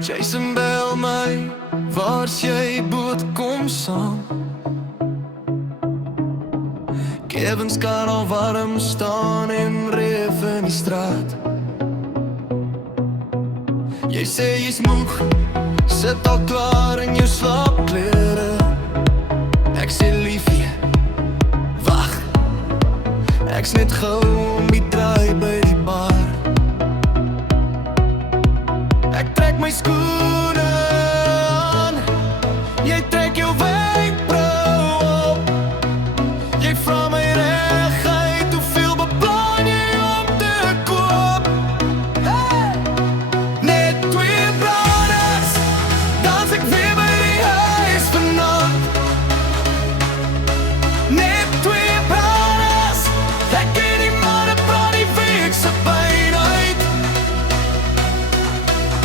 Jason bel my, waar's jy boot kom saam. Kevin's kar al warm staan en reef in die straat. Jy sê jy's moeg, sit al klaar in jou slaapklere. Ek sê liefie, wag, ek's net gou om die draai by die bar. Ek trek my skoene aan, jy trek jou wenkbrauw op. Jy vra my reguit, hoeveel beplan jy om te koop? Hey! Net 2 brooders, dans ek weer by die huis vannaand. Net 2 brooders, ek ken die manne praat die week se pyn uit.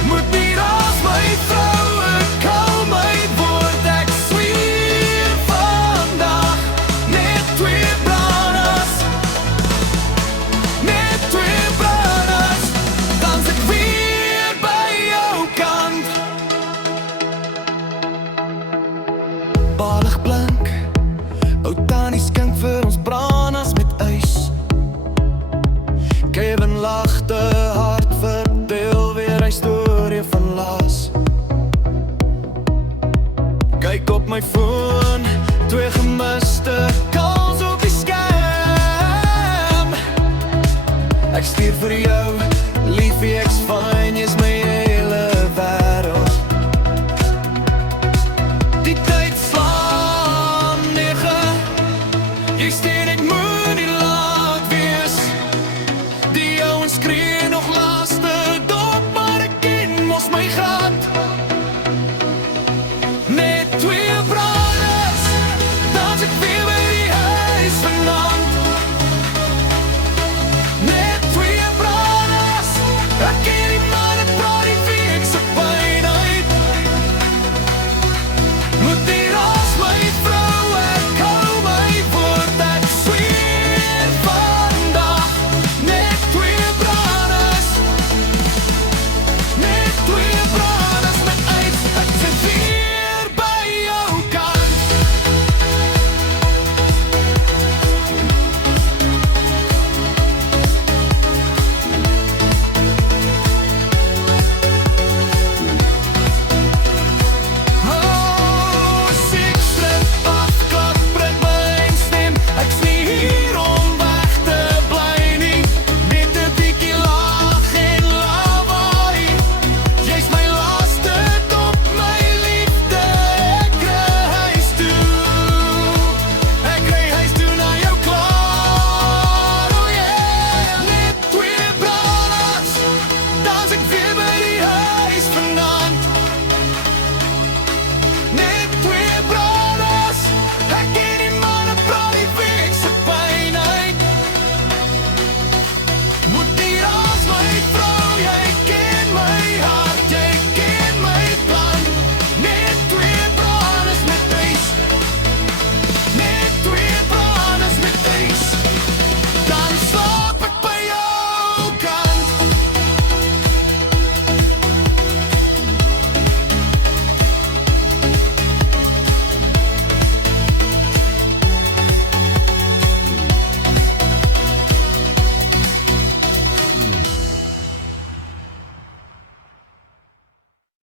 Moet nie raas my vrou, ek hou my woord, ek sweer vandag. Net 2 brooders, net 2 brooders, dans ek weer by jou kant. Balig blank, ou tannie skink vir ons branas met ys. Kevin lag te hard, vertel weer hy storie van laas. Kyk op my foon, 2 gemiste calls op die skerm. Ek stuur vir jou, liefie, ek's fyn, jy's my hele wêreld. Die tyd slaan 9, jy steen ek moet nie laat wees. Die ouens skree